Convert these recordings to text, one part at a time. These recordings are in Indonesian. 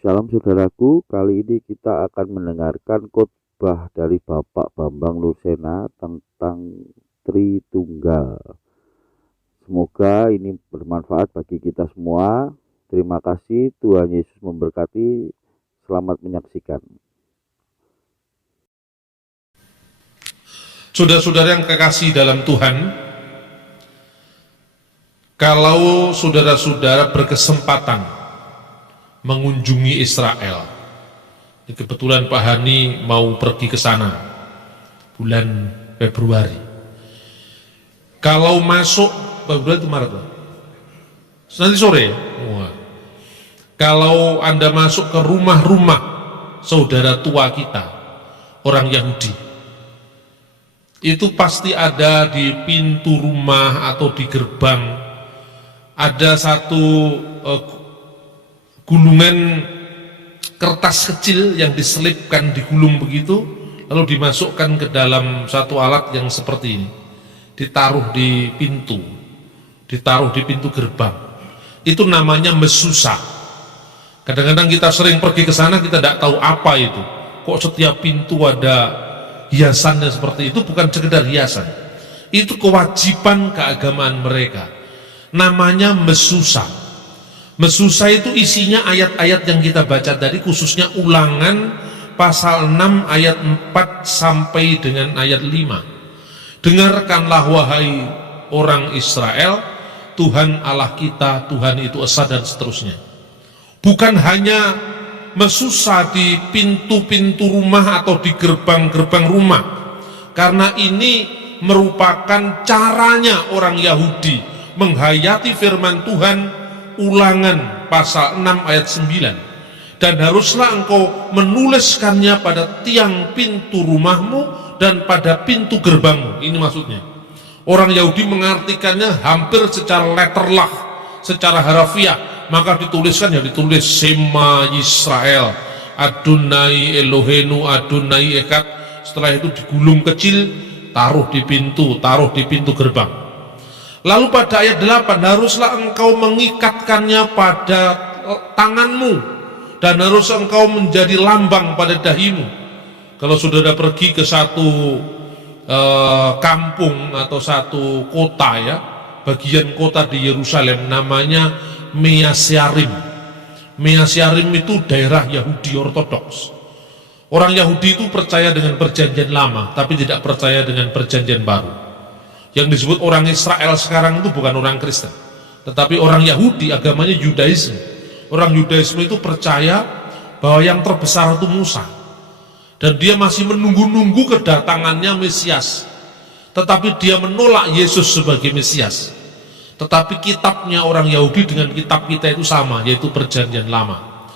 Shalom saudaraku, kali ini kita akan mendengarkan khotbah dari Bapak Bambang Lusena tentang Tritunggal. Semoga ini bermanfaat bagi kita semua. Terima kasih, Tuhan Yesus memberkati. Selamat menyaksikan. Saudara-saudara yang kekasih dalam Tuhan, kalau saudara-saudara berkesempatan mengunjungi Israel, kebetulan Pak Hani mau pergi ke sana bulan Februari. Kalau masuk Februari itu Maret, nanti sore. Wah. Kalau Anda masuk ke rumah-rumah saudara tua kita, orang Yahudi, itu pasti ada di pintu rumah atau di gerbang ada satu gulungan kertas kecil yang diselipkan, digulung begitu, lalu dimasukkan ke dalam satu alat yang seperti ini, ditaruh di pintu gerbang. Itu namanya mesusa. Kadang-kadang kita sering pergi ke sana, kita tidak tahu apa itu. Kok setiap pintu ada hiasannya seperti itu? Bukan sekedar hiasan, itu kewajiban keagamaan mereka, namanya mesusa. Mesusa itu isinya ayat-ayat yang kita baca tadi, khususnya Ulangan pasal 6 ayat 4 sampai dengan ayat 5. Dengarkanlah wahai orang Israel, Tuhan Allah kita, Tuhan itu esa, dan seterusnya. Bukan hanya mesusa di pintu-pintu rumah atau di gerbang-gerbang rumah, karena ini merupakan caranya orang Yahudi menghayati firman Tuhan. Ulangan pasal 6 ayat 9, dan haruslah engkau menuliskannya pada tiang pintu rumahmu dan pada pintu gerbangmu. Ini maksudnya orang Yahudi mengartikannya hampir secara letterlah, secara harafiah. Maka dituliskan, ya ditulis Shema Yisrael, Adonai Elohenu Adonai Echad. Setelah itu digulung kecil, taruh di pintu gerbang. Lalu pada ayat 8, haruslah engkau mengikatkannya pada tanganmu dan harus engkau menjadi lambang pada dahimu. Kalau saudara pergi ke satu kampung atau satu kota, ya, bagian kota di Yerusalem, namanya Measyarim. Measyarim itu daerah Yahudi Ortodoks. Orang Yahudi itu percaya dengan perjanjian lama, tapi tidak percaya dengan perjanjian baru. Yang disebut orang Israel sekarang itu bukan orang Kristen, tetapi orang Yahudi, agamanya Yudaisme. Orang Yudaisme itu percaya bahwa yang terbesar itu Musa, dan dia masih menunggu-nunggu kedatangannya Mesias, tetapi dia menolak Yesus sebagai Mesias. Tetapi kitabnya orang Yahudi dengan kitab kita itu sama, yaitu perjanjian lama.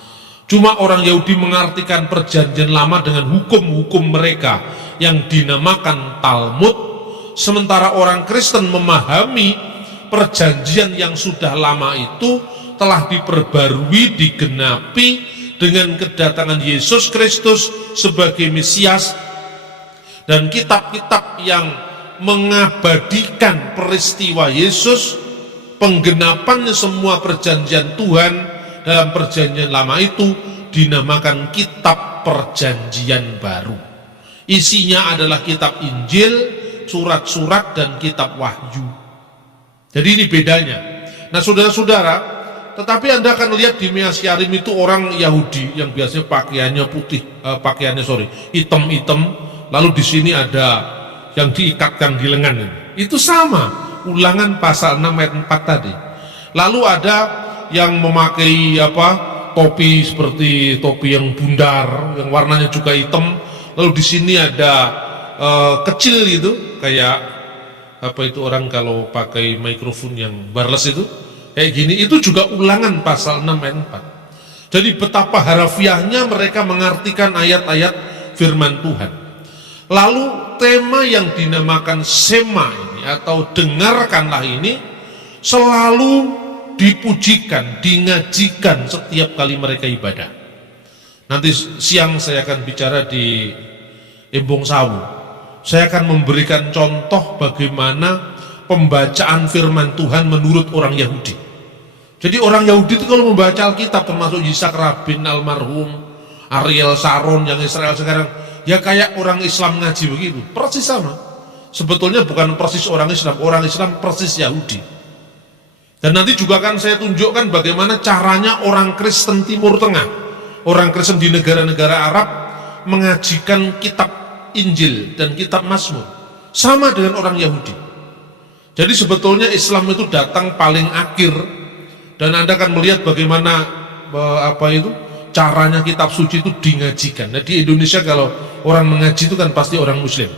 Cuma orang Yahudi mengartikan perjanjian lama dengan hukum-hukum mereka yang dinamakan Talmud, sementara orang Kristen memahami perjanjian yang sudah lama itu telah diperbarui, digenapi dengan kedatangan Yesus Kristus sebagai Mesias, dan kitab-kitab yang mengabadikan peristiwa Yesus, penggenapannya semua perjanjian Tuhan dalam perjanjian lama itu dinamakan kitab perjanjian baru. Isinya adalah kitab Injil, surat-surat, dan kitab Wahyu. Jadi ini bedanya. Nah saudara-saudara, tetapi Anda akan lihat di Measyarim itu orang Yahudi yang biasanya pakaiannya hitam-hitam, lalu di sini ada yang diikatkan di lengan. Itu sama Ulangan pasal 6 ayat 4 tadi. Lalu ada yang memakai topi seperti topi yang bundar, yang warnanya juga hitam. Lalu di sini ada kecil itu, kayak orang kalau pakai mikrofon yang wireless itu, kayak gini. Itu juga Ulangan pasal 6 ayat 4. Jadi betapa harafiahnya mereka mengartikan ayat-ayat firman Tuhan. Lalu tema yang dinamakan Shema ini atau dengarkanlah ini selalu dipujikan, dingajikan setiap kali mereka ibadah. Nanti siang saya akan bicara di Embong Sawu. Saya akan memberikan contoh bagaimana pembacaan firman Tuhan menurut orang Yahudi. Jadi orang Yahudi itu kalau membaca Alkitab, termasuk Yitzhak Rabin almarhum, Ariel Sharon yang Israel sekarang, ya kayak orang Islam ngaji begitu, persis sama. Sebetulnya bukan persis orang Islam persis Yahudi. Dan nanti juga akan saya tunjukkan bagaimana caranya orang Kristen Timur Tengah, orang Kristen di negara-negara Arab mengajikan kitab Injil dan kitab Mazmur, sama dengan orang Yahudi. Jadi sebetulnya Islam itu datang paling akhir, dan Anda akan melihat bagaimana caranya kitab suci itu dingajikan. Nah, di Indonesia kalau orang mengaji itu kan pasti orang Muslim.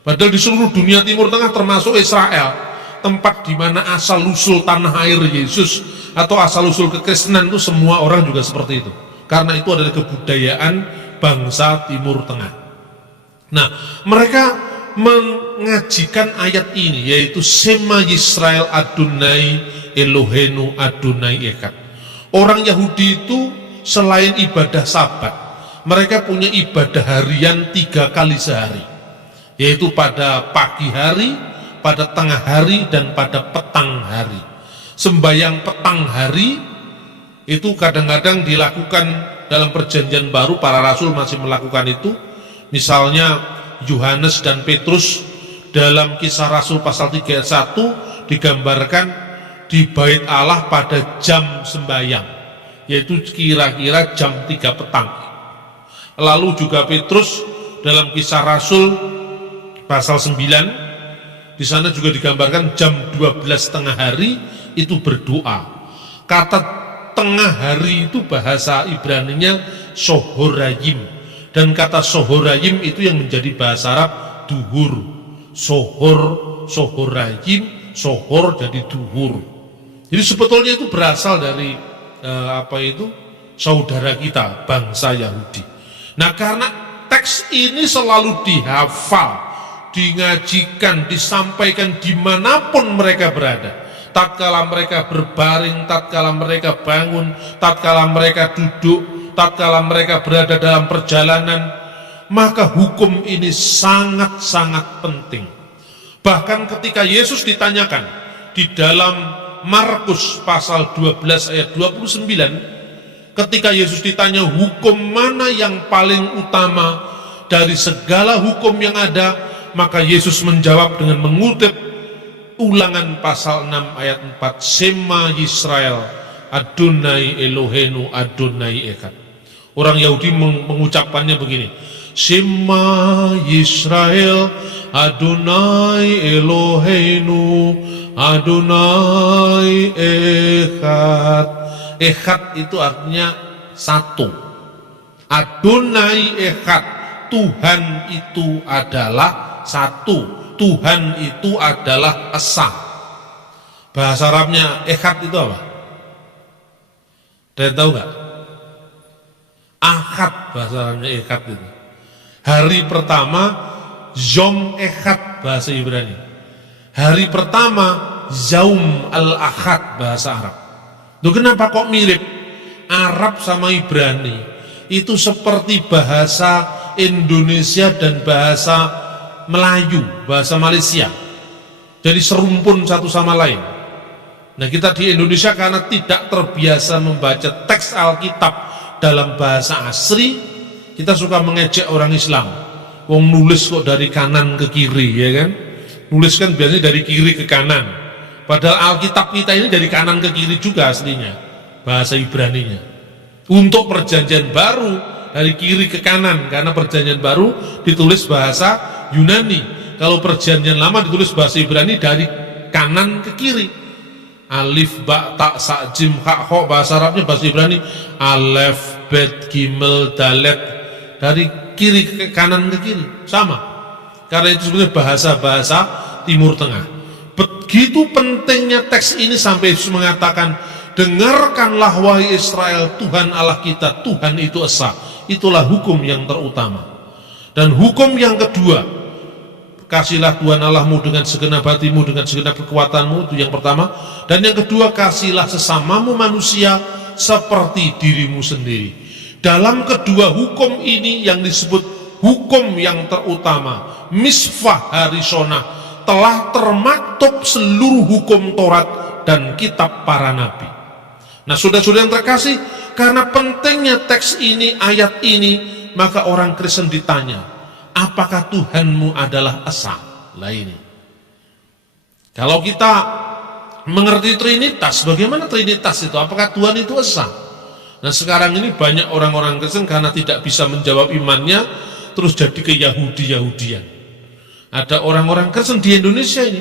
Padahal di seluruh dunia Timur Tengah termasuk Israel, tempat di mana asal usul tanah air Yesus atau asal usul kekristenan itu semua orang juga seperti itu. Karena itu adalah kebudayaan bangsa Timur Tengah. Nah, mereka mengajikan ayat ini, yaitu Shema Yisrael Adonai Eloheinu Adonai Echad. Orang Yahudi itu selain ibadah sabat, mereka punya ibadah harian 3 kali sehari, yaitu pada pagi hari, pada tengah hari, dan pada petang hari. Sembahyang petang hari itu kadang-kadang dilakukan dalam perjanjian baru, para rasul masih melakukan itu. Misalnya Yohanes dan Petrus dalam Kisah Rasul pasal 3 ayat 1 digambarkan di bait Allah pada jam sembahyang, yaitu kira-kira jam 3 petang. Lalu juga Petrus dalam Kisah Rasul pasal 9, di sana juga digambarkan jam 12 tengah hari itu berdoa. Kata tengah hari itu bahasa Ibraninya sohorayim, dan kata sohorayim itu yang menjadi bahasa Arab duhur. Sohorayim, sohor jadi duhur. Jadi sebetulnya itu berasal dari saudara kita, bangsa Yahudi. Nah, karena teks ini selalu dihafal, dingajikan, disampaikan dimanapun mereka berada, tatkala mereka berbaring, tatkala mereka bangun, tatkala mereka duduk, tatkala mereka berada dalam perjalanan, maka hukum ini sangat-sangat penting. Bahkan ketika Yesus ditanyakan di dalam Markus pasal 12 ayat 29, ketika Yesus ditanya hukum mana yang paling utama dari segala hukum yang ada, maka Yesus menjawab dengan mengutip Ulangan pasal 6 ayat 4, Shema Yisrael Adonai Eloheinu Adonai Echad. Orang Yahudi mengucapkannya begini, Shema Yisrael Adonai Eloheinu Adonai Echad. Echad itu artinya satu. Adonai Echad, Tuhan itu adalah satu. Tuhan itu adalah esa. Bahasa Arabnya Echad itu apa? Kalian tahu nggak? Ahad bahasa Arabnya Echad itu. Hari pertama Yom Echad bahasa Ibrani. Hari pertama Zaum al-Ahad bahasa Arab. Loh, kenapa kok mirip? Arab sama Ibrani itu seperti bahasa Indonesia dan bahasa Melayu, bahasa Malaysia. Jadi serumpun satu sama lain. Nah, kita di Indonesia karena tidak terbiasa membaca teks Alkitab dalam bahasa asli, kita suka mengejek orang Islam. Wong nulis kok dari kanan ke kiri, ya kan? Nulis kan biasanya dari kiri ke kanan. Padahal Alkitab kita ini dari kanan ke kiri juga aslinya, bahasa Ibraninya. Untuk perjanjian baru dari kiri ke kanan, karena perjanjian baru ditulis bahasa Yunani. Kalau perjanjian lama ditulis bahasa Ibrani dari kanan ke kiri. Alif, ba, ta, sa, jim, ha, ho, bahasa Arabnya bahasa Ibrani alef, bet, gimel, dalet, dari kiri ke kanan ke kiri, sama. Karena itu sebenarnya bahasa-bahasa Timur Tengah. Begitu pentingnya teks ini sampai Yesus mengatakan, dengarkanlah wahai Israel, Tuhan Allah kita, Tuhan itu esa. Itulah hukum yang terutama. Dan hukum yang kedua, kasihlah Tuhan Allahmu dengan segenap hatimu, dengan segenap kekuatanmu, itu yang pertama. Dan yang kedua, kasihlah sesamamu manusia seperti dirimu sendiri. Dalam kedua hukum ini yang disebut hukum yang terutama, misfah harisonah, telah termaktub seluruh hukum Taurat dan kitab para nabi. Nah, saudara-saudara yang terkasih, karena pentingnya teks ini, ayat ini, maka orang Kristen ditanya, apakah Tuhanmu adalah esa? Lah ini. Kalau kita mengerti Trinitas, bagaimana Trinitas itu? Apakah Tuhan itu esa? Nah, sekarang ini banyak orang-orang Kristen karena tidak bisa menjawab imannya, terus jadi ke Yahudi-Yahudian. Ada orang-orang Kristen di Indonesia ini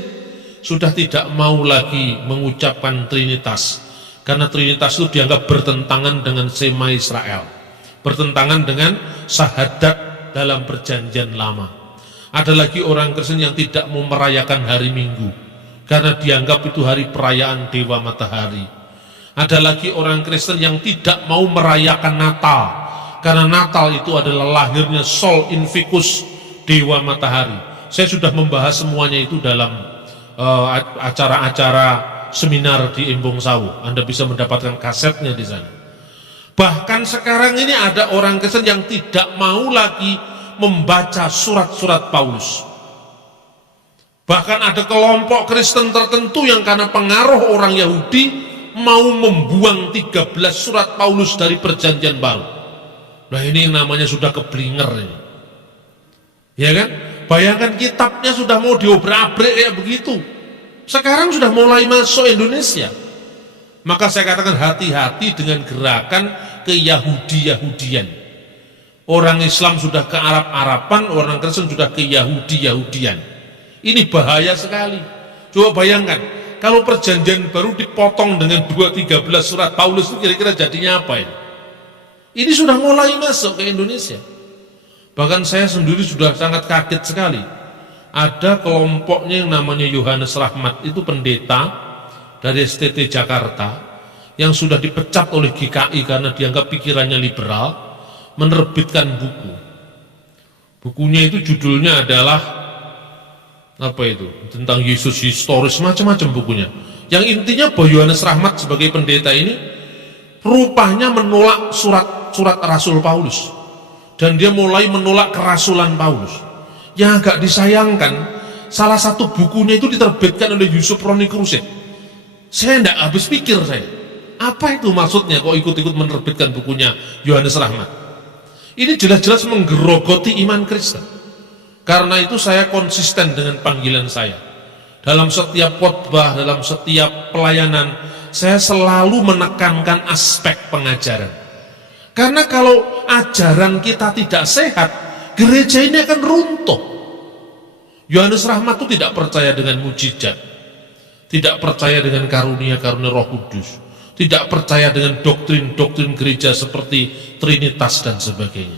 sudah tidak mau lagi mengucapkan Trinitas, karena Trinitas itu dianggap bertentangan dengan Sema Israel, bertentangan dengan syahadat dalam perjanjian lama. Ada lagi orang Kristen yang tidak mau merayakan hari Minggu, karena dianggap itu hari perayaan Dewa Matahari. Ada lagi orang Kristen yang tidak mau merayakan Natal, karena Natal itu adalah lahirnya Sol Invictus, Dewa Matahari. Saya sudah membahas semuanya itu dalam acara-acara seminar di Embong Sawu. Anda bisa mendapatkan kasetnya di sana. Bahkan sekarang ini ada orang Kristen yang tidak mau lagi membaca surat-surat Paulus. Bahkan ada kelompok Kristen tertentu yang karena pengaruh orang Yahudi mau membuang 13 surat Paulus dari perjanjian baru. Nah, ini yang namanya sudah keblinger ini. Ya kan? Bayangkan kitabnya sudah mau diobrak-abrik kayak begitu. Sekarang sudah mulai masuk Indonesia. Maka saya katakan hati-hati dengan gerakan ke Yahudi-Yahudian. Orang Islam sudah ke Arab-Araban, orang Kristen sudah ke Yahudi-Yahudian. Ini bahaya sekali. Coba bayangkan, kalau perjanjian baru dipotong dengan 13 surat Paulus itu kira-kira jadinya apa ini? Ini sudah mulai masuk ke Indonesia. Bahkan saya sendiri sudah sangat kaget sekali. Ada kelompoknya yang namanya Yohanes Rahmat, itu pendeta dari STT Jakarta, yang sudah dipecat oleh GKI karena dianggap pikirannya liberal, menerbitkan buku. Bukunya itu judulnya adalah apa itu? Tentang Yesus historis, macam-macam bukunya. Yang intinya bahwa Yohanes Rahmat sebagai pendeta ini rupanya menolak surat Rasul Paulus. Dan dia mulai menolak kerasulan Paulus. Yang agak disayangkan, salah satu bukunya itu diterbitkan oleh Yusuf Roni Kruset. Saya tidak habis pikir saya, apa itu maksudnya kok ikut-ikut menerbitkan bukunya Yohanes Rahmat? Ini jelas-jelas menggerogoti iman Kristen. Karena itu saya konsisten dengan panggilan saya. Dalam setiap khotbah, dalam setiap pelayanan, saya selalu menekankan aspek pengajaran. Karena kalau ajaran kita tidak sehat, gereja ini akan runtuh. Yohanes Rahmat itu tidak percaya dengan mujizat, tidak percaya dengan karunia-karunia Roh Kudus, tidak percaya dengan doktrin-doktrin gereja seperti Trinitas dan sebagainya.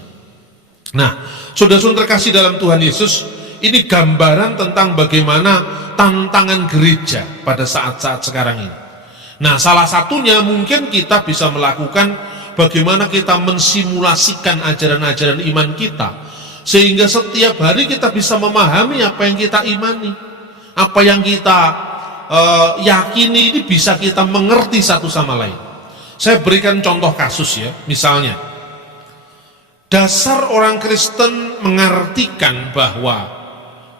Nah, saudara-saudara terkasih dalam Tuhan Yesus, ini gambaran tentang bagaimana tantangan gereja pada saat-saat sekarang ini. Nah, salah satunya mungkin kita bisa melakukan bagaimana kita mensimulasikan ajaran-ajaran iman kita, sehingga setiap hari kita bisa memahami apa yang kita imani, apa yang kita yakini, ini bisa kita mengerti satu sama lain. Saya berikan contoh kasus ya, misalnya dasar orang Kristen mengartikan bahwa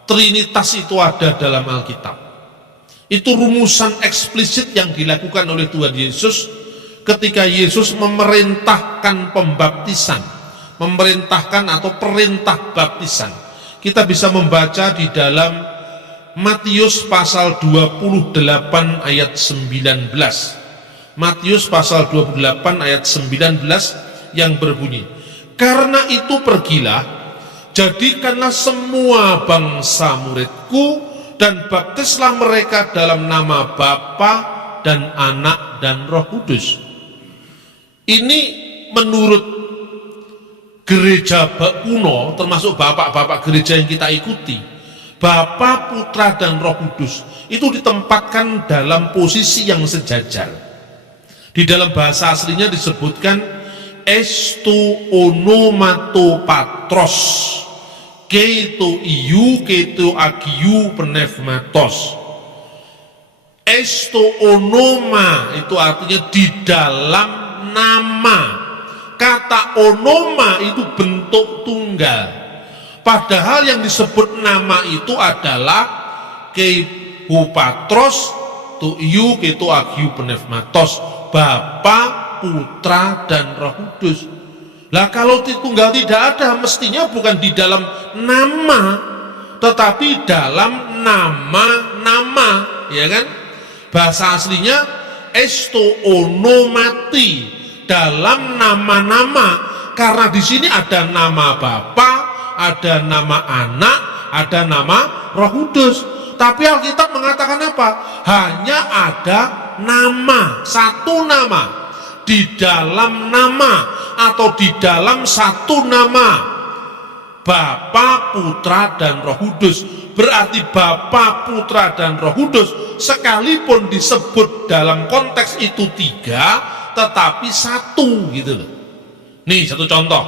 Trinitas itu ada dalam Alkitab. Itu rumusan eksplisit yang dilakukan oleh Tuhan Yesus ketika Yesus memerintahkan pembaptisan, memerintahkan atau perintah baptisan. Kita bisa membaca di dalam Matius pasal 28 ayat 19. Matius pasal 28 ayat 19 yang berbunyi, "Karena itu pergilah, jadikanlah semua bangsa muridku, dan baptislah mereka dalam nama Bapa dan Anak dan Roh Kudus." Ini menurut gereja kuno, termasuk bapak-bapak gereja yang kita ikuti, Bapa, Putra, dan Roh Kudus itu ditempatkan dalam posisi yang sejajar. Di dalam bahasa aslinya disebutkan estu onomato patros, keito iu, keito agiu pneumatos. Esto onoma itu artinya di dalam nama. Kata onoma itu bentuk tunggal, padahal yang disebut nama itu adalah keipupatros tu iu ketu agiu pneumatos, Bapa, Putra, dan Roh Kudus. Lah kalau Tritunggal tidak ada, mestinya bukan di dalam nama, tetapi dalam nama-nama, ya kan? Bahasa aslinya esto onomati, dalam nama-nama, karena di sini ada nama Bapa, ada nama Anak, ada nama Roh Kudus. Tapi Alkitab mengatakan apa? Hanya ada nama, satu nama. Di dalam nama atau di dalam satu nama, Bapa, Putra, dan Roh Kudus. Berarti Bapa, Putra, dan Roh Kudus sekalipun disebut dalam konteks itu tiga, tetapi satu, gitu loh. Nih satu contoh.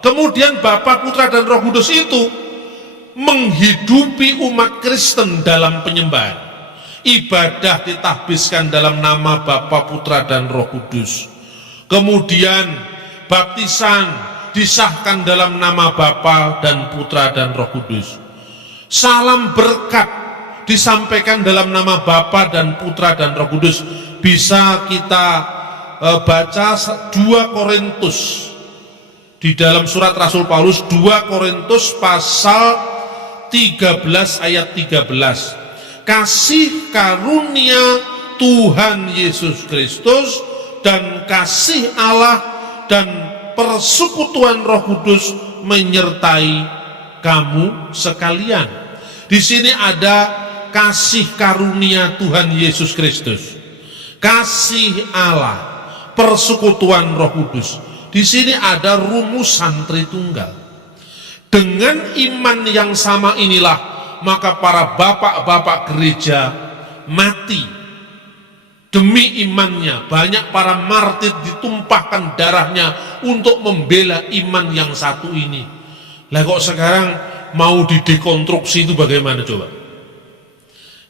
Kemudian Bapa, Putra, dan Roh Kudus itu menghidupi umat Kristen dalam penyembahan. Ibadah ditahbiskan dalam nama Bapa, Putra, dan Roh Kudus. Kemudian baptisan disahkan dalam nama Bapa dan Putra dan Roh Kudus. Salam berkat disampaikan dalam nama Bapa dan Putra dan Roh Kudus. Bisa kita baca 2 Korintus, di dalam surat Rasul Paulus, 2 Korintus pasal 13 ayat 13. Kasih karunia Tuhan Yesus Kristus dan kasih Allah dan persekutuan Roh Kudus menyertai kamu sekalian. Di sini ada kasih karunia Tuhan Yesus Kristus, kasih Allah, persekutuan Roh Kudus. Di sini ada rumusan Tritunggal. Dengan iman yang sama inilah maka para bapak-bapak gereja mati demi imannya. Banyak para martir ditumpahkan darahnya untuk membela iman yang satu ini. Lah kok sekarang mau didekonstruksi itu bagaimana coba?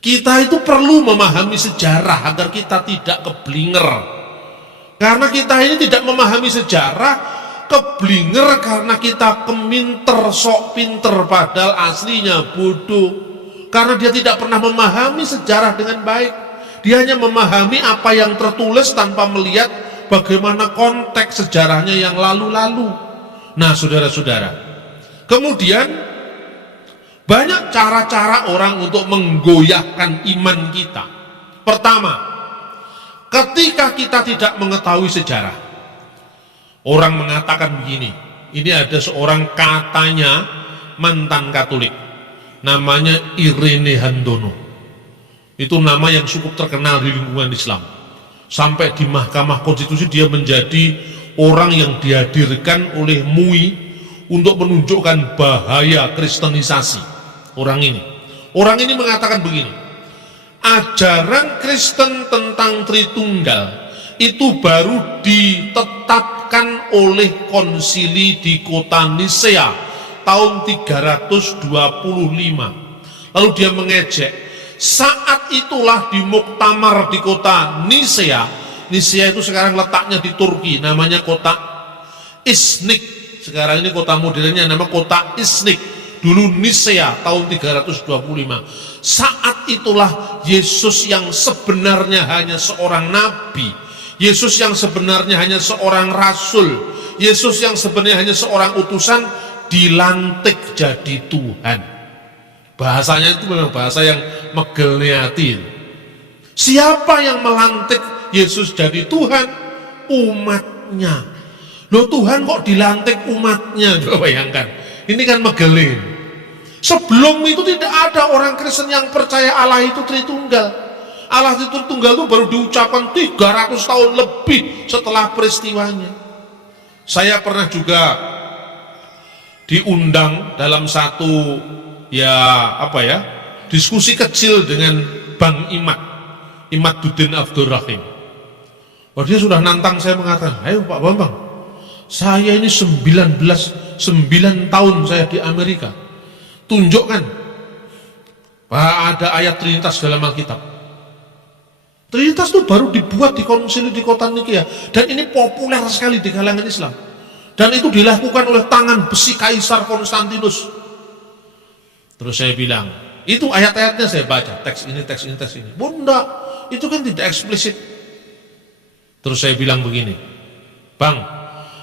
Kita itu perlu memahami sejarah agar kita tidak keblinger. Karena kita ini tidak memahami sejarah, keblinger karena kita keminter, sok pinter, padahal aslinya bodoh. Karena dia tidak pernah memahami sejarah dengan baik. Dia hanya memahami apa yang tertulis tanpa melihat bagaimana konteks sejarahnya yang lalu-lalu. Nah saudara-saudara, kemudian banyak cara-cara orang untuk menggoyahkan iman kita. Pertama, ketika kita tidak mengetahui sejarah. Orang mengatakan begini, ini ada seorang katanya mantan Katolik, namanya Irene Handono. Itu nama yang cukup terkenal di lingkungan Islam. Sampai di Mahkamah Konstitusi dia menjadi orang yang dihadirkan oleh MUI untuk menunjukkan bahaya kristenisasi. Orang ini mengatakan begini, ajaran Kristen tentang Tritunggal itu baru ditetapkan oleh konsili di kota Nisea tahun 325. Lalu dia mengejek, saat itulah di muktamar di kota Nisea. Nisea itu sekarang letaknya di Turki, namanya kota Iznik. Sekarang ini kota modernnya nama kota Iznik. Dulu Nisea tahun 325. Saat itulah Yesus yang sebenarnya hanya seorang nabi, Yesus yang sebenarnya hanya seorang rasul, Yesus yang sebenarnya hanya seorang utusan, dilantik jadi Tuhan. Bahasanya itu memang bahasa yang megel-niatin. Siapa yang melantik Yesus jadi Tuhan? Umatnya. Loh, Tuhan kok dilantik umatnya? Coba bayangkan. Ini kan megelin. Sebelum itu tidak ada orang Kristen yang percaya Allah itu Tritunggal. Allah itu Tritunggal itu baru diucapkan 300 tahun lebih setelah peristiwanya. Saya pernah juga diundang dalam satu diskusi kecil dengan Bang Imad Dudin Abdurrahim. Dia sudah nantang saya, mengatakan, ayo Pak Bambang, saya ini 9 tahun saya di Amerika, tunjukkan bahwa ada ayat Trinitas dalam Alkitab. Trinitas itu baru dibuat di konsili di kota Nikea, dan ini populer sekali di kalangan Islam, dan itu dilakukan oleh tangan besi Kaisar Konstantinus. Terus saya bilang, itu ayat-ayatnya saya baca, teks ini. Bunda, itu kan tidak eksplisit. Terus saya bilang begini, Bang,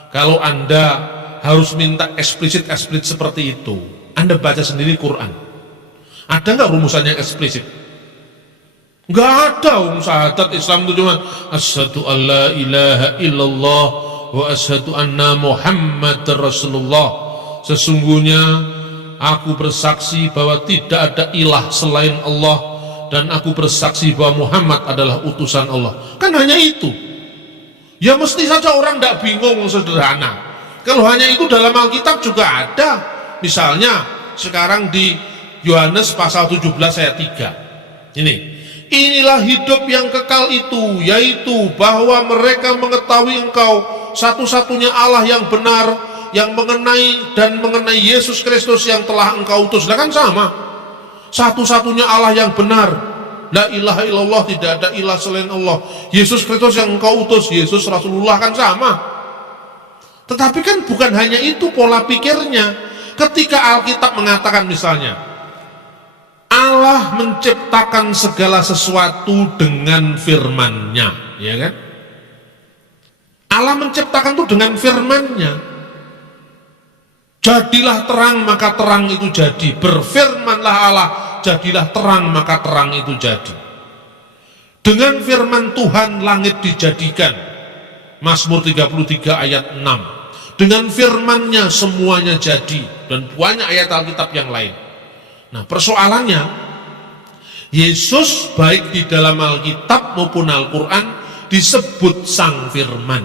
kalau Anda harus minta eksplisit seperti itu, Anda baca sendiri Quran. Ada nggak rumusannya eksplisit? Nggak ada. Syahadat Islam itu cuma asyhadu alla ilaha illallah wa asyhadu anna Muhammad Rasulullah. Sesungguhnya aku bersaksi bahwa tidak ada ilah selain Allah, dan aku bersaksi bahwa Muhammad adalah utusan Allah. Kan hanya itu. Ya mesti saja orang tidak bingung, sederhana. Kalau hanya itu dalam Alkitab juga ada. Misalnya sekarang di Yohanes pasal 17 ayat 3. Inilah hidup yang kekal itu, yaitu bahwa mereka mengetahui Engkau satu-satunya Allah yang benar, yang mengenai Yesus Kristus yang telah Engkau utus. Nah kan sama. Satu-satunya Allah yang benar. La ilaha illallah, tidak ada ilah selain Allah. Yesus Kristus yang Engkau utus, Yesus Rasulullah, kan sama. Tetapi kan bukan hanya itu pola pikirnya. Ketika Alkitab mengatakan misalnya Allah menciptakan segala sesuatu dengan firman-Nya, ya kan? Allah menciptakan itu dengan firman-Nya. Jadilah terang, maka terang itu jadi. Berfirmanlah Allah, jadilah terang, maka terang itu jadi. Dengan firman Tuhan langit dijadikan. Mazmur 33 ayat 6. Dengan firman-Nya semuanya jadi. Dan banyak ayat Alkitab yang lain. Nah, persoalannya, Yesus baik di dalam Alkitab maupun Al-Quran disebut Sang Firman.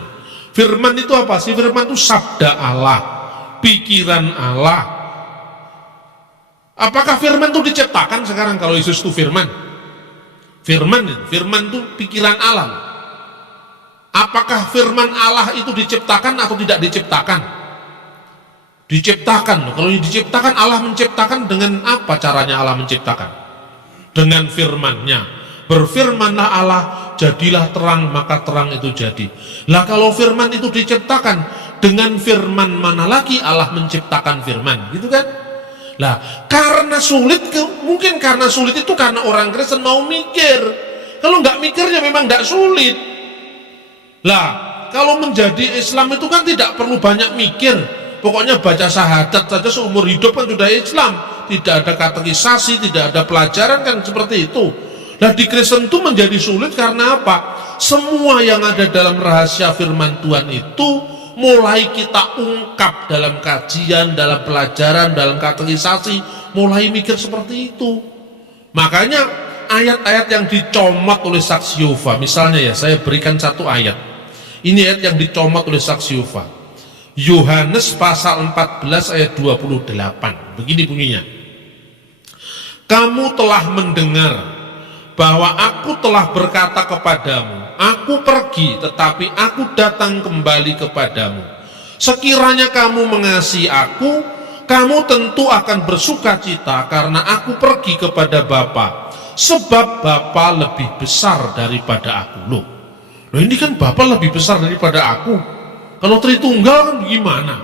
Firman itu apa sih? Firman itu sabda Allah, pikiran Allah. Apakah firman itu diciptakan sekarang kalau Yesus itu firman? Firman itu pikiran Allah. Apakah firman Allah itu diciptakan atau tidak diciptakan? Diciptakan. Kalau diciptakan, Allah menciptakan dengan apa caranya Allah menciptakan? Dengan firman-Nya. Berfirmanlah Allah, jadilah terang, maka terang itu jadi. Lah kalau firman itu diciptakan, dengan firman mana lagi Allah menciptakan firman, gitu kan? Lah karena sulit, mungkin karena sulit itu karena orang Kristen mau mikir. Kalau nggak mikirnya memang nggak sulit. Lah kalau menjadi Islam itu kan tidak perlu banyak mikir. Pokoknya baca syahadat saja seumur hidup kan sudah Islam. Tidak ada katekisasi, tidak ada pelajaran, kan seperti itu. Nah di Kristen itu menjadi sulit karena apa? Semua yang ada dalam rahasia firman Tuhan itu mulai kita ungkap dalam kajian, dalam pelajaran, dalam katekisasi, mulai mikir seperti itu. Makanya ayat-ayat yang dicomot oleh saksi Yehova, misalnya ya, saya berikan satu ayat. Ini ayat yang dicomot oleh saksi Yehova. Yohanes pasal 14 ayat 28. Begini bunyinya. Kamu telah mendengar bahwa aku telah berkata kepadamu, aku pergi tetapi aku datang kembali kepadamu. Sekiranya kamu mengasihi aku, kamu tentu akan bersuka cita karena aku pergi kepada Bapa, sebab Bapa lebih besar daripada aku. Loh ini kan Bapa lebih besar daripada aku. Kalau Tritunggal kan gimana?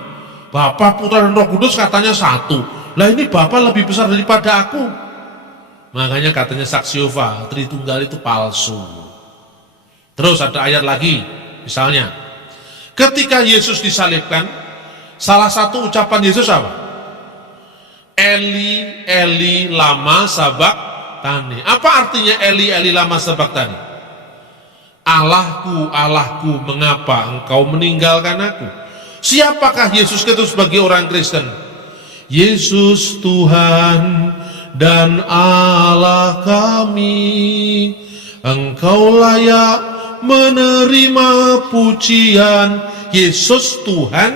Bapa, Putra dan Roh Kudus katanya satu. Lah ini Bapa lebih besar daripada aku. Makanya katanya saksi Yehova, Tritunggal itu palsu. Terus ada ayat lagi, misalnya ketika Yesus disalibkan, salah satu ucapan Yesus apa? Eli, Eli, lama sabachthani. Apa artinya Eli, Eli, lama sabachthani? Allahku, Allahku, mengapa engkau meninggalkan aku? Siapakah Yesus Kristus bagi orang Kristen? Yesus Tuhan dan Allah kami, Engkau layak menerima pujian. Yesus Tuhan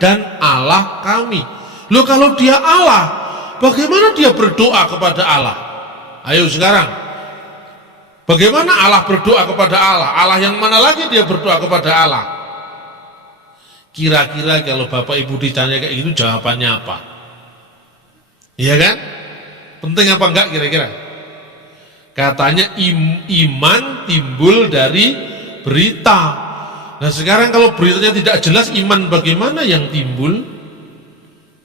dan Allah kami. Loh kalau dia Allah, bagaimana dia berdoa kepada Allah? Ayo sekarang, bagaimana Allah berdoa kepada Allah? Allah yang mana lagi dia berdoa kepada Allah? Kira-kira kalau Bapak Ibu ditanya kayak gitu jawabannya apa? Iya kan? Penting apa enggak kira-kira? Katanya iman timbul dari berita. Nah sekarang kalau beritanya tidak jelas, iman bagaimana yang timbul?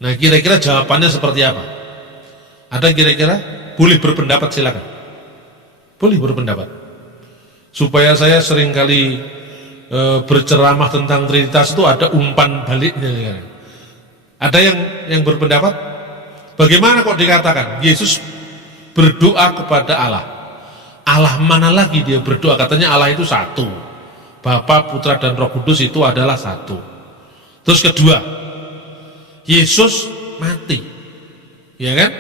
Nah kira-kira jawabannya seperti apa? Ada kira-kira? Boleh berpendapat, silakan. Boleh berpendapat. Supaya saya seringkali berceramah tentang Trinitas itu ada umpan baliknya ya. Ada yang berpendapat bagaimana kok dikatakan Yesus berdoa kepada Allah? Allah mana lagi dia berdoa? Katanya Allah itu satu, Bapa, Putra, dan Roh Kudus itu adalah satu. Terus kedua, Yesus mati, ya kan?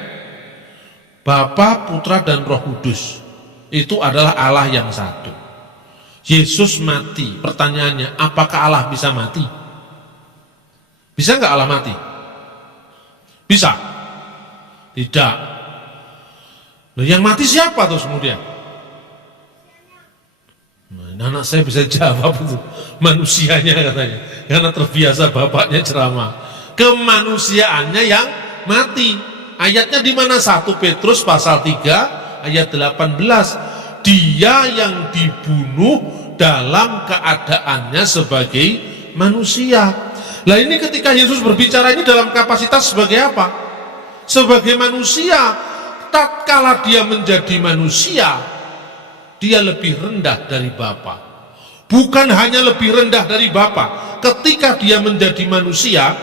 Bapa, Putra, dan Roh Kudus itu adalah Allah yang satu. Yesus mati. Pertanyaannya, apakah Allah bisa mati? Bisa nggak Allah mati? Bisa? Tidak. Nah, yang mati siapa terus kemudian? Nah, anak saya bisa jawab itu, manusianya katanya, karena terbiasa bapaknya ceramah. Kemanusiaannya yang mati. Ayatnya di mana? 1 Petrus pasal 3 ayat 18. Dia yang dibunuh dalam keadaannya sebagai manusia. Lah ini ketika Yesus berbicara ini dalam kapasitas sebagai apa? Sebagai manusia. Tatkala dia menjadi manusia, dia lebih rendah dari Bapa. Bukan hanya lebih rendah dari Bapa, ketika dia menjadi manusia,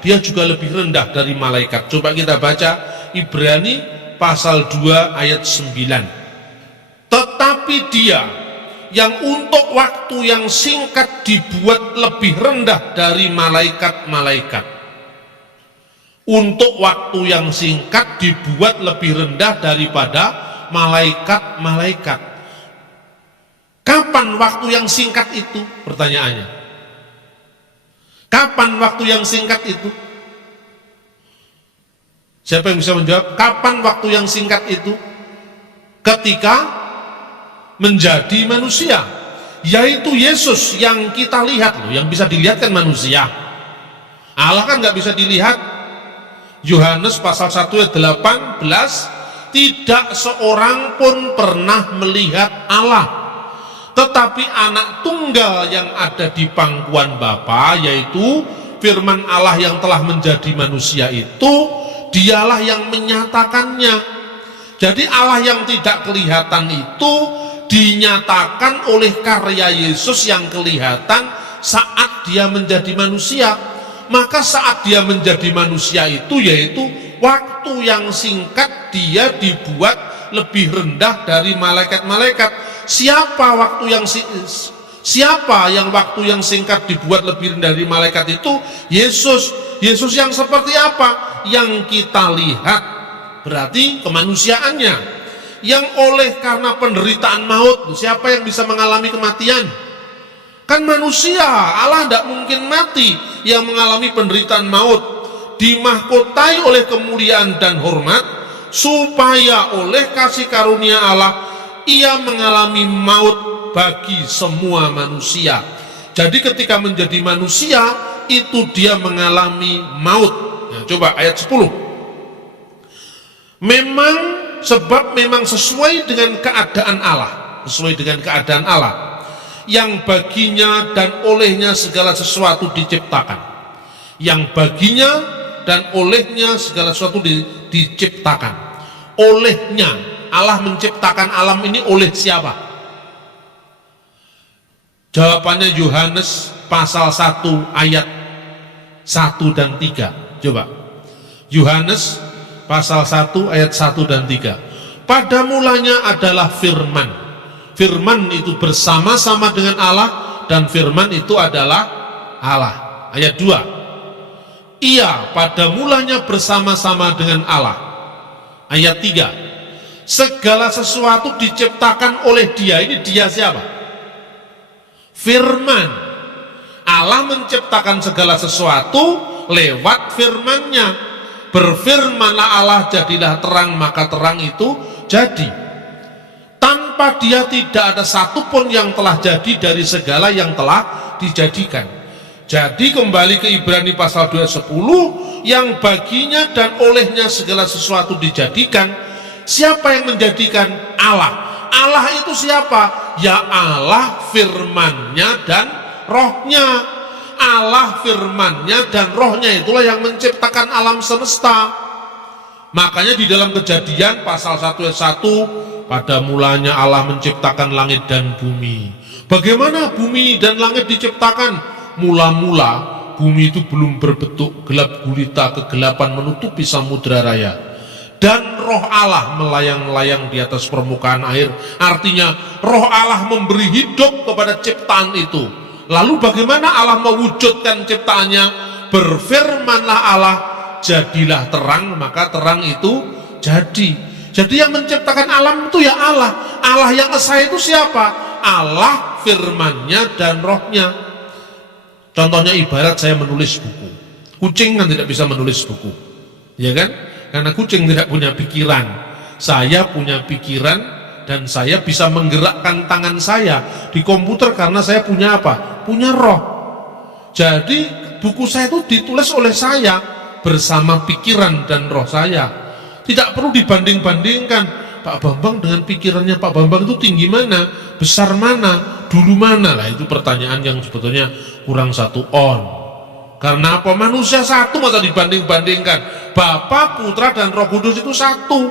dia juga lebih rendah dari malaikat. Coba kita baca Ibrani pasal 2 ayat 9. Tetapi dia yang untuk waktu yang singkat dibuat lebih rendah dari malaikat-malaikat. Untuk waktu yang singkat dibuat lebih rendah daripada malaikat-malaikat. Kapan waktu yang singkat itu? Pertanyaannya. Kapan waktu yang singkat itu? Siapa yang bisa menjawab? Kapan waktu yang singkat itu? Ketika menjadi manusia, yaitu Yesus yang kita lihat loh, yang bisa dilihat kan manusia. Allah kan nggak bisa dilihat. Yohanes pasal 1 ayat 18, tidak seorang pun pernah melihat Allah, tetapi anak tunggal yang ada di pangkuan Bapa, yaitu firman Allah yang telah menjadi manusia itu, dialah yang menyatakannya. Jadi Allah yang tidak kelihatan itu dinyatakan oleh karya Yesus yang kelihatan saat dia menjadi manusia. Maka saat dia menjadi manusia itu, yaitu waktu yang singkat, dia dibuat lebih rendah dari malaikat-malaikat. Siapa yang waktu yang singkat dibuat lebih rendah dari malaikat itu? Yesus. Yesus yang seperti apa? Yang kita lihat, berarti kemanusiaannya. Yang oleh karena penderitaan maut, siapa yang bisa mengalami kematian? Kan manusia, Allah tidak mungkin mati. Yang mengalami penderitaan maut dimahkotai oleh kemuliaan dan hormat, supaya oleh kasih karunia Allah ia mengalami maut bagi semua manusia. Jadi ketika menjadi manusia itu dia mengalami maut. Nah, coba ayat 10. Sebab memang sesuai dengan keadaan Allah, sesuai dengan keadaan Allah yang baginya dan olehnya segala sesuatu diciptakan. Yang baginya dan olehnya segala sesuatu diciptakan. Olehnya, Allah menciptakan alam ini oleh siapa? Jawabannya Yohanes pasal 1 ayat 1 dan 3. Coba Yohanes pasal 1 ayat 1 dan 3. Pada mulanya adalah firman. Firman itu bersama-sama dengan Allah, dan firman itu adalah Allah. Ayat 2. Ia pada mulanya bersama-sama dengan Allah. Ayat 3. Segala sesuatu diciptakan oleh dia. Ini dia siapa? Firman. Allah menciptakan segala sesuatu lewat firman-Nya. Berfirmanlah Allah, jadilah terang, maka terang itu jadi. Tanpa dia tidak ada satupun yang telah jadi dari segala yang telah dijadikan. Jadi kembali ke Ibrani pasal 2 ayat 10, yang baginya dan olehnya segala sesuatu dijadikan. Siapa yang menjadikan? Allah. Allah itu siapa? Ya Allah, firman-Nya dan rohnya. Allah, firman-Nya dan rohnya itulah yang menciptakan alam semesta. Makanya di dalam Kejadian pasal 1 ayat 1, pada mulanya Allah menciptakan langit dan bumi. Bagaimana bumi dan langit diciptakan? Mula-mula bumi itu belum berbentuk, gelap gulita, kegelapan menutupi samudra raya. Dan roh Allah melayang-layang di atas permukaan air. Artinya roh Allah memberi hidup kepada ciptaan itu. Lalu bagaimana Allah mewujudkan ciptaannya? Berfirmanlah Allah, jadilah terang, maka terang itu jadi. Jadi yang menciptakan alam itu ya Allah. Allah yang esa itu siapa? Allah, firmannya dan rohnya. Contohnya ibarat saya menulis buku. Kucing kan tidak bisa menulis buku, ya kan? Karena kucing tidak punya pikiran. Saya punya pikiran dan saya bisa menggerakkan tangan saya di komputer karena saya punya apa? Punya roh. Jadi buku saya itu ditulis oleh saya bersama pikiran dan roh saya. Tidak perlu dibanding-bandingkan. Pak Bambang dengan pikirannya Pak Bambang itu tinggi mana, besar mana, dulu mana. Lah itu pertanyaan yang sebetulnya kurang satu on. Karena apa? Manusia satu, masa dibanding-bandingkan? Bapa, Putra dan Roh Kudus itu satu.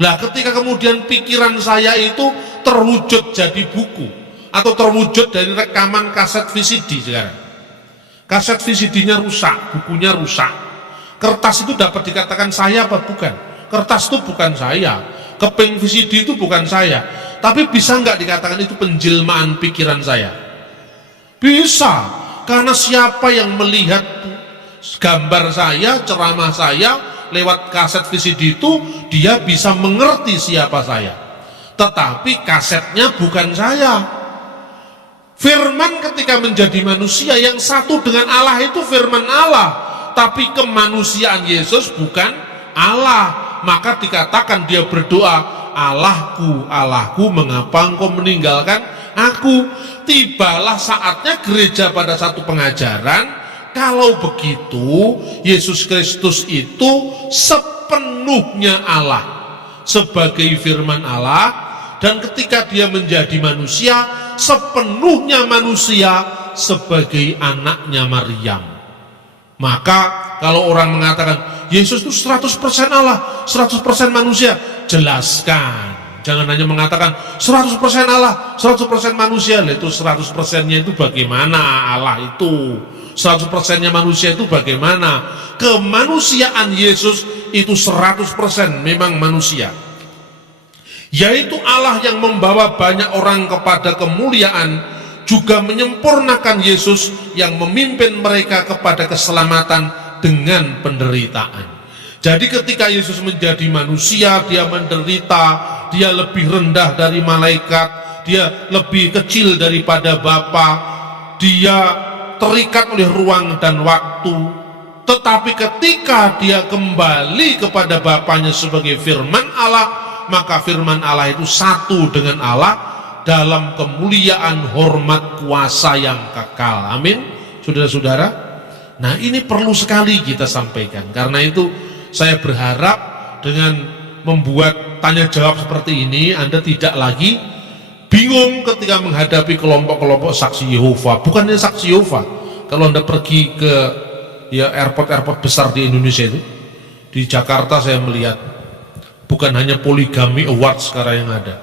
Lah ketika kemudian pikiran saya itu terwujud jadi buku atau terwujud dari rekaman kaset VCD sekarang. Kaset VCD-nya rusak, bukunya rusak. Kertas itu dapat dikatakan saya apa bukan? Kertas itu bukan saya. Keping VCD itu bukan saya. Tapi bisa nggak dikatakan itu penjelmaan pikiran saya? Bisa, karena siapa yang melihat gambar saya, ceramah saya lewat kaset VCD itu, dia bisa mengerti siapa saya. Tetapi kasetnya bukan saya. Firman ketika menjadi manusia, yang satu dengan Allah itu firman Allah, tapi kemanusiaan Yesus bukan Allah. Maka dikatakan dia berdoa, Allahku, Allahku, mengapa engkau meninggalkan aku? Tibalah saatnya gereja pada satu pengajaran, kalau begitu Yesus Kristus itu sepenuhnya Allah sebagai firman Allah, dan ketika dia menjadi manusia, sepenuhnya manusia sebagai anaknya Maryam. Maka kalau orang mengatakan Yesus itu 100% Allah, 100% manusia, jelaskan. Jangan hanya mengatakan 100% Allah, 100% manusia. Itu 100%-nya itu bagaimana Allah itu? 100%-nya manusia itu bagaimana? Kemanusiaan Yesus itu 100% memang manusia. Yaitu Allah yang membawa banyak orang kepada kemuliaan, juga menyempurnakan Yesus yang memimpin mereka kepada keselamatan dengan penderitaan. Jadi ketika Yesus menjadi manusia, dia menderita, dia lebih rendah dari malaikat, dia lebih kecil daripada Bapa, dia terikat oleh ruang dan waktu. Tetapi ketika dia kembali kepada Bapanya sebagai firman Allah, maka firman Allah itu satu dengan Allah dalam kemuliaan, hormat, kuasa yang kekal. Amin, saudara-saudara. Nah, ini perlu sekali kita sampaikan. Karena itu saya berharap dengan membuat tanya jawab seperti ini, Anda tidak lagi bingung ketika menghadapi kelompok-kelompok saksi Yehova. Bukannya saksi Yehova, kalau Anda pergi ke airport-airport besar di Indonesia itu, di Jakarta saya melihat bukan hanya Poligami Award sekarang yang ada,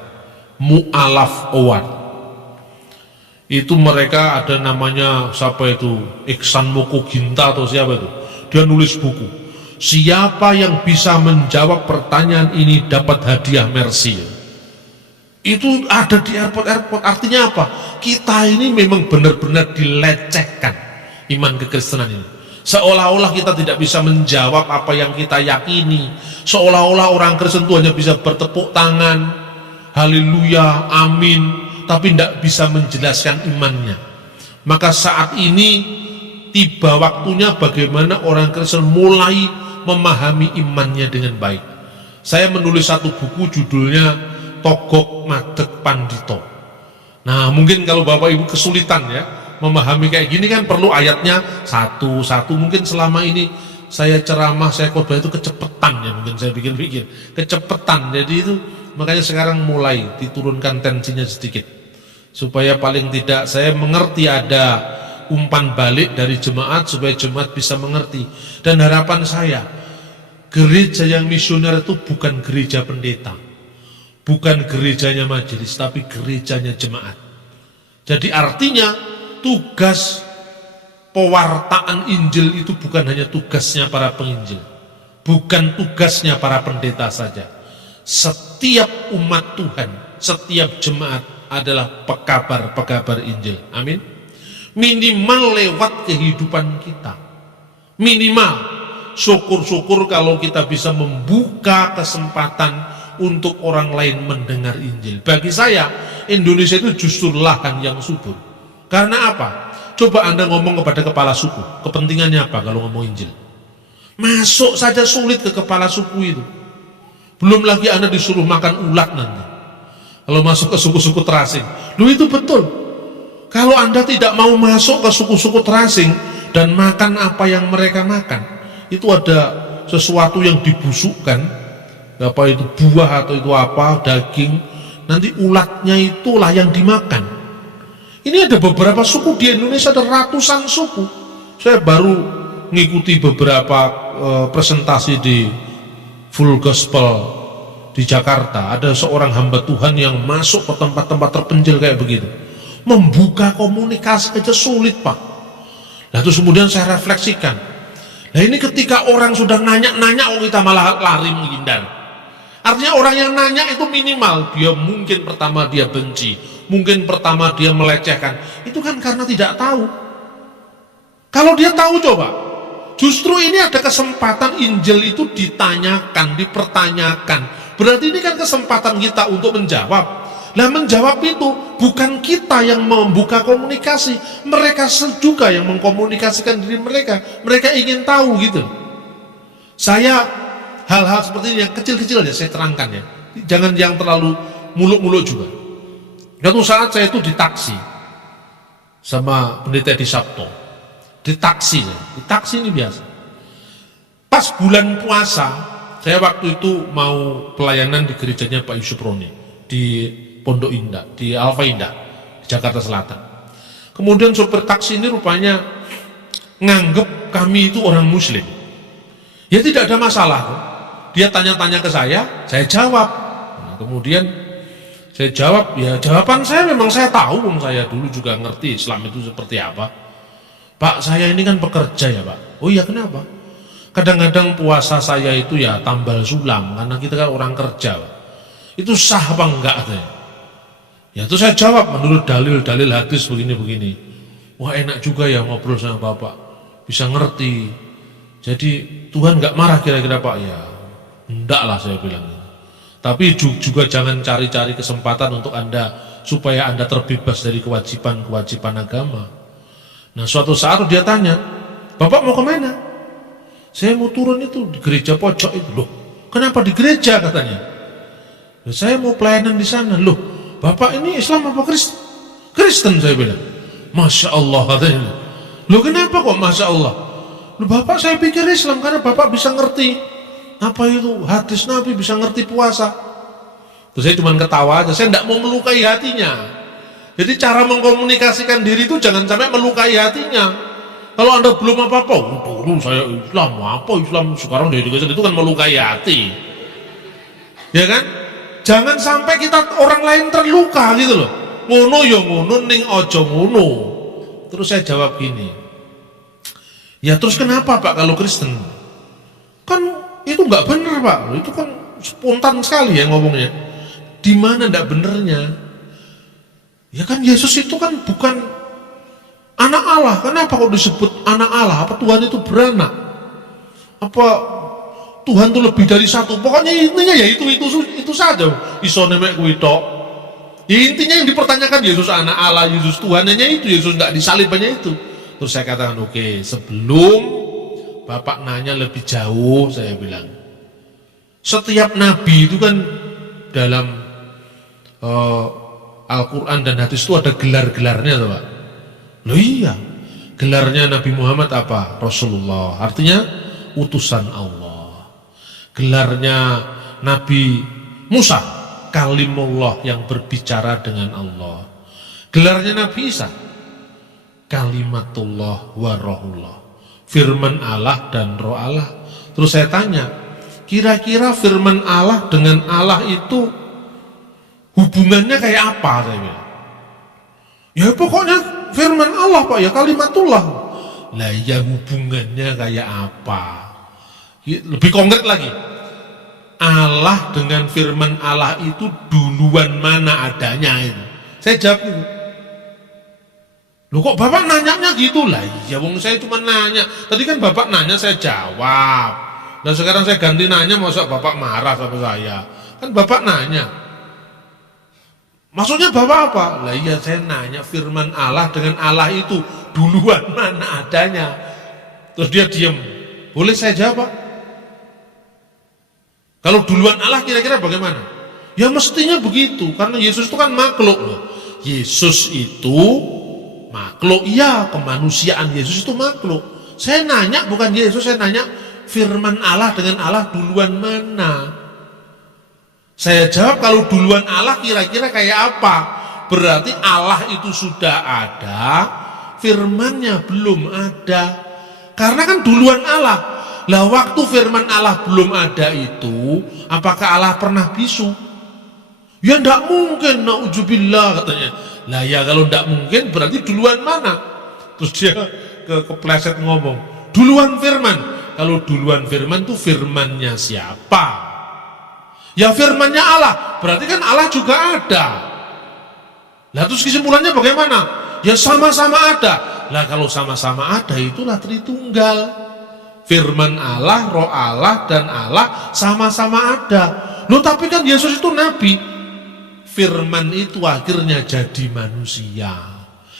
Mu'alaf Award. Itu mereka ada namanya siapa itu, Iksan Moko Ginta atau siapa itu, dia nulis buku, siapa yang bisa menjawab pertanyaan ini dapat hadiah Mercy. Itu ada di airport-airport. Artinya apa? Kita ini memang benar-benar dilecehkan iman kekristenan ini. Seolah-olah kita tidak bisa menjawab apa yang kita yakini. Seolah-olah orang Kristen itu hanya bisa bertepuk tangan, haleluya, amin, tapi tidak bisa menjelaskan imannya. Maka saat ini tiba waktunya bagaimana orang Kristen mulai memahami imannya dengan baik. Saya menulis satu buku judulnya Togok Madeg Pandito. Nah, mungkin kalau Bapak Ibu kesulitan ya memahami kayak gini, kan perlu ayatnya satu-satu. Mungkin selama ini saya ceramah, saya khotbah itu kecepetan ya, mungkin saya bikin-bikin kecepetan. Jadi itu makanya sekarang mulai diturunkan tensinya sedikit, supaya paling tidak saya mengerti, ada umpan balik dari jemaat supaya jemaat bisa mengerti. Dan harapan saya, gereja yang misioner itu bukan gereja pendeta, bukan gerejanya majelis, tapi gerejanya jemaat. Jadi artinya tugas pewartaan Injil itu bukan hanya tugasnya para penginjil, bukan tugasnya para pendeta saja. Setiap umat Tuhan, setiap jemaat adalah pekabar-pekabar Injil. Amin. Minimal lewat kehidupan kita. Minimal. Syukur-syukur kalau kita bisa membuka kesempatan untuk orang lain mendengar Injil. Bagi saya, Indonesia itu justru lahan yang subur. Karena apa? Coba Anda ngomong kepada kepala suku, kepentingannya apa kalau ngomong Injil? Masuk saja sulit ke kepala suku itu. Belum lagi Anda disuruh makan ulat nanti. Kalau masuk ke suku-suku terasing. Loh, itu betul. Kalau Anda tidak mau masuk ke suku-suku terasing dan makan apa yang mereka makan, itu ada sesuatu yang dibusukkan, apa itu buah atau itu apa, daging, nanti ulatnya itulah yang dimakan. Ini ada beberapa suku di Indonesia, ada ratusan suku. Saya baru mengikuti beberapa presentasi di Full Gospel di Jakarta. Ada seorang hamba Tuhan yang masuk ke tempat-tempat terpencil kayak begitu, membuka komunikasi aja sulit, Pak. Nah, terus kemudian saya refleksikan, nah ini ketika orang sudah nanya-nanya, kita malah lari menghindar. Artinya orang yang nanya itu minimal dia mungkin pertama dia benci, mungkin pertama dia melecehkan. Itu kan karena tidak tahu. Kalau dia tahu, coba, justru ini ada kesempatan Injil itu ditanyakan, dipertanyakan. Berarti ini kan kesempatan kita untuk menjawab. Nah, menjawab itu bukan kita yang membuka komunikasi, mereka juga yang mengkomunikasikan diri mereka. Mereka ingin tahu gitu. Saya hal-hal seperti ini yang kecil-kecil aja saya terangkan ya. Jangan yang terlalu muluk-muluk juga. Suatu saat saya itu di taksi sama pendeta di Sabto. Di taksi ini biasa. Pas bulan puasa, saya waktu itu mau pelayanan di gerejanya Pak Yusuf Roni di Pondok Indah, di Alfa Indah, di Jakarta Selatan. Kemudian sopir taksi ini rupanya nganggep kami itu orang Muslim. Ya tidak ada masalah. Dia tanya-tanya ke saya jawab. Nah, kemudian saya jawab, ya jawaban saya memang saya tahu, saya dulu juga ngerti Islam itu seperti apa. Pak, saya ini kan pekerja ya Pak. Oh iya, kenapa? Kadang-kadang puasa saya itu ya tambal sulam, karena kita kan orang kerja Pak. Itu sah apa enggak katanya? Ya itu saya jawab menurut dalil-dalil hadis begini-begini. Wah, enak juga ya ngobrol sama Bapak, bisa ngerti. Jadi Tuhan enggak marah kira-kira Pak? Ya enggak lah, saya bilang. Tapi juga jangan cari-cari kesempatan untuk Anda supaya Anda terbebas dari kewajiban-kewajiban agama. Nah, suatu saat dia tanya, Bapak mau kemana? Saya mau turun itu di gereja pojok itu. Loh, kenapa di gereja katanya? Loh, saya mau pelayanan di sana. Loh, Bapak ini Islam apa Kristen? Kristen, saya bilang. Masya Allah katanya. Loh, kenapa kok Masya Allah? Loh, Bapak saya pikir Islam karena Bapak bisa ngerti apa itu hadis Nabi, bisa ngerti puasa. Terus saya cuma ketawa aja, saya tidak mau melukai hatinya. Jadi cara mengkomunikasikan diri itu jangan sampai melukai hatinya. Kalau Anda belum apa-apa, dulu saya Islam, apa Islam sekarang jadi Kristen, itu kan melukai hati. Ya kan? Jangan sampai kita orang lain terluka gitu loh. Ngono ya ngono, ning ojo ngono. Terus saya jawab gini, ya terus kenapa Pak kalau Kristen? Kan itu nggak benar Pak, itu kan spontan sekali ya ngomongnya. Di mana nggak benernya? Ya kan Yesus itu kan bukan anak Allah. Kenapa kok disebut anak Allah? Apa Tuhan itu beranak? Apa Tuhan itu lebih dari satu? Pokoknya intinya ya itu saja. Iso nemek kuwi tok. Ya intinya yang dipertanyakan Yesus anak Allah, Yesus Tuhan, hanya itu. Yesus nggak disalib, hanya itu. Terus saya katakan oke, sebelum Bapak nanya lebih jauh, saya bilang, setiap nabi itu kan dalam Al-Quran dan hadis itu ada gelar-gelarnya tuh Pak. Loh iya, gelarnya Nabi Muhammad apa? Rasulullah, artinya utusan Allah. Gelarnya Nabi Musa, kalimullah, yang berbicara dengan Allah. Gelarnya Nabi Isa, kalimatullah wa rohullah, firman Allah dan roh Allah. Terus saya tanya, kira-kira firman Allah dengan Allah itu hubungannya kayak apa? Saya bilang, Ya pokoknya firman Allah Pak, ya kalimatullah. Lah ya hubungannya kayak apa? Lebih konkret lagi, Allah dengan firman Allah itu duluan mana adanya itu? Saya jawab itu. Loh kok Bapak nanyanya gitu? Lah iya wong saya cuma nanya. Tadi kan Bapak nanya saya jawab. Nah sekarang saya ganti nanya, masa Bapak marah sama saya? Kan Bapak nanya. Maksudnya Bapak apa? Lah iya saya nanya firman Allah dengan Allah itu duluan mana adanya? Terus dia diam. Boleh saya jawab Pak? Kalau duluan Allah kira-kira bagaimana? Ya mestinya begitu, karena Yesus itu kan makhluk loh. Yesus itu makhluk, iya, kemanusiaan Yesus itu makhluk. Saya nanya bukan Yesus, saya nanya firman Allah dengan Allah duluan mana? Saya jawab kalau duluan Allah kira-kira kayak apa? Berarti Allah itu sudah ada, firmannya belum ada. Karena kan duluan Allah. Lah waktu firman Allah belum ada itu, apakah Allah pernah bisu? Ya ndak mungkin, na'udzubillah katanya. Lah ya kalau ndak mungkin berarti duluan mana? Terus dia kepleset ngomong, duluan firman. Kalau duluan firman tuh firmannya siapa? Ya firmannya Allah, berarti kan Allah juga ada. Lah terus kesimpulannya bagaimana? Ya sama-sama ada. Lah kalau sama-sama ada itulah Tritunggal. Firman Allah, roh Allah, dan Allah sama-sama ada. Loh tapi kan Yesus itu nabi. Firman itu akhirnya jadi manusia.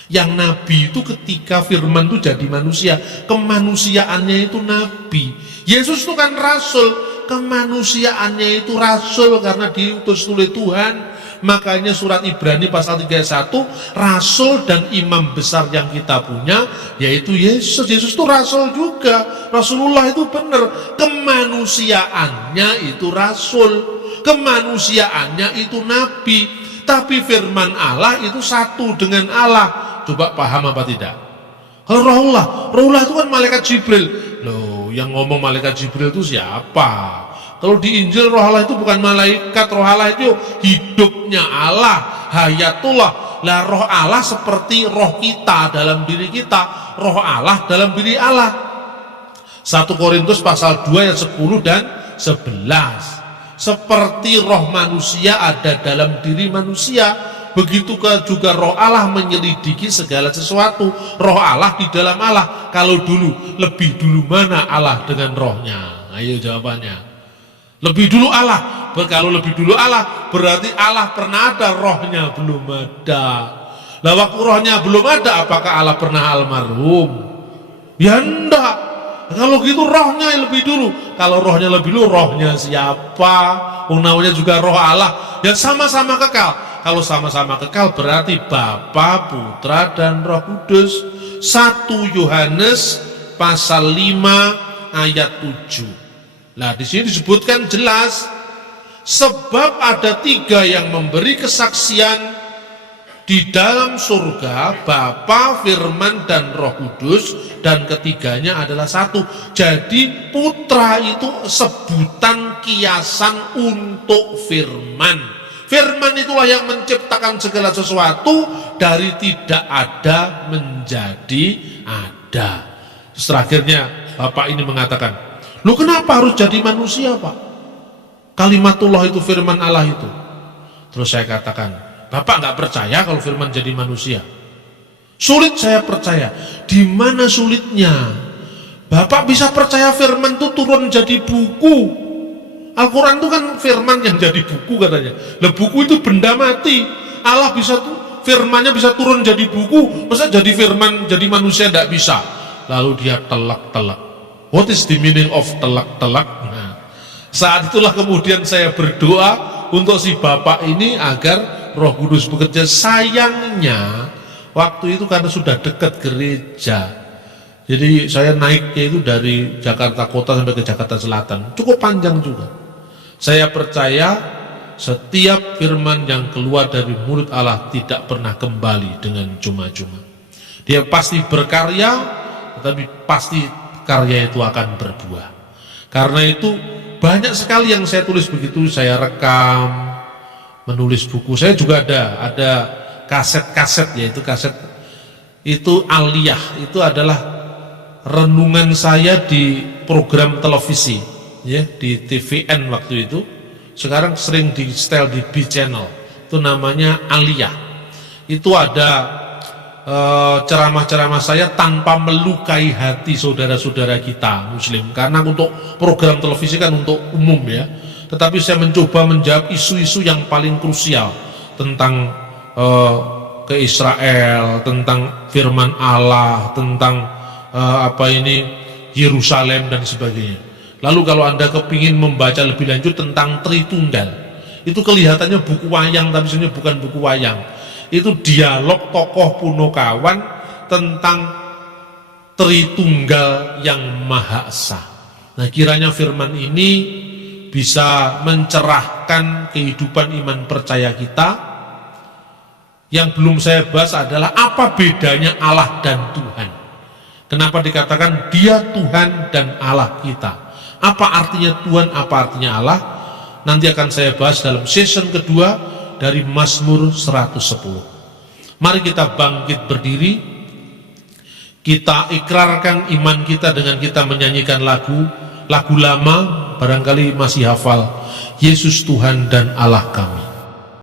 Yang nabi itu ketika firman itu jadi manusia, kemanusiaannya itu nabi. Yesus itu kan rasul, kemanusiaannya itu rasul karena diutus oleh Tuhan. Makanya surat Ibrani pasal 31, rasul dan imam besar yang kita punya yaitu Yesus. Yesus itu rasul juga. Rasulullah itu benar, kemanusiaannya itu rasul, kemanusiaannya itu nabi. Tapi firman Allah itu satu dengan Allah. Coba paham apa tidak? Kalau Rohullah itu kan malaikat Jibril. Loh, yang ngomong malaikat Jibril itu siapa? Kalau di Injil roh Allah itu bukan malaikat, roh Allah itu hidupnya Allah, hayatullah. Lah roh Allah seperti roh kita dalam diri kita, roh Allah dalam diri Allah. 1 Korintus pasal 2 ayat 10 dan 11. Seperti roh manusia ada dalam diri manusia, begitu juga roh Allah menyelidiki segala sesuatu. Roh Allah di dalam Allah. Kalau dulu, lebih dulu mana Allah dengan rohnya? Ayo jawabannya. Lebih dulu Allah. Kalau lebih dulu Allah berarti Allah pernah ada, rohnya belum ada. Lah waktu rohnya belum ada, apakah Allah pernah almarhum? Ya enggak. Kalau gitu rohnya lebih dulu. Kalau rohnya lebih dulu, rohnya siapa? Namanya juga roh Allah. Ya sama-sama kekal. Kalau sama-sama kekal berarti Bapa, Putra, dan Roh Kudus. 1 Yohanes pasal 5 ayat 7. Nah di sini disebutkan jelas, sebab ada 3 yang memberi kesaksian di dalam surga, Bapa, Firman, dan Roh Kudus, dan ketiganya adalah satu. Jadi Putra itu sebutan kiasan untuk Firman. Firman itulah yang menciptakan segala sesuatu dari tidak ada menjadi ada. Terus terakhirnya Bapak ini mengatakan, lu kenapa harus jadi manusia Pak? Kalimatullah itu firman Allah itu. Terus saya katakan, Bapak nggak percaya kalau firman jadi manusia? Sulit saya percaya. Di mana sulitnya? Bapak bisa percaya firman itu turun jadi buku? Al-Quran itu kan firman yang jadi buku katanya. Lah buku itu benda mati. Allah bisa tuh, firmannya bisa turun jadi buku. Masa jadi firman jadi manusia tidak bisa? Lalu dia telak-telak. What is the meaning of telak-telak? Nah, saat itulah kemudian saya berdoa untuk si Bapak ini agar Roh Kudus bekerja. Sayangnya waktu itu karena sudah dekat gereja, jadi saya naiknya itu dari Jakarta Kota sampai ke Jakarta Selatan, cukup panjang juga. Saya percaya setiap firman yang keluar dari mulut Allah tidak pernah kembali dengan cuma-cuma. Dia pasti berkarya, tetapi pasti karya itu akan berbuah. Karena itu banyak sekali yang saya tulis begitu, saya rekam, menulis buku. Saya juga ada kaset-kaset, yaitu kaset itu aliyah, itu adalah renungan saya di program televisi ya, di TVN waktu itu. Sekarang sering di setel di B Channel, itu namanya aliyah. Itu ada ceramah-ceramah saya tanpa melukai hati saudara-saudara kita muslim, karena untuk program televisi kan untuk umum ya, tetapi saya mencoba menjawab isu-isu yang paling krusial tentang ke Israel, tentang firman Allah, tentang Yerusalem dan sebagainya. Lalu kalau Anda kepingin membaca lebih lanjut tentang Tritunggal, itu kelihatannya buku wayang, tapi sebenarnya bukan buku wayang. Itu dialog tokoh Punokawan tentang Tritunggal yang Maha Esa. Nah, kiranya firman ini bisa mencerahkan kehidupan iman percaya kita. Yang belum saya bahas adalah apa bedanya Allah dan Tuhan. Kenapa dikatakan Dia Tuhan dan Allah kita? Apa artinya Tuhan, apa artinya Allah? Nanti akan saya bahas dalam season kedua dari Mazmur 110. Mari kita bangkit berdiri, kita ikrarkan iman kita dengan kita menyanyikan lagu lama, barangkali masih hafal, Yesus Tuhan dan Allah kami.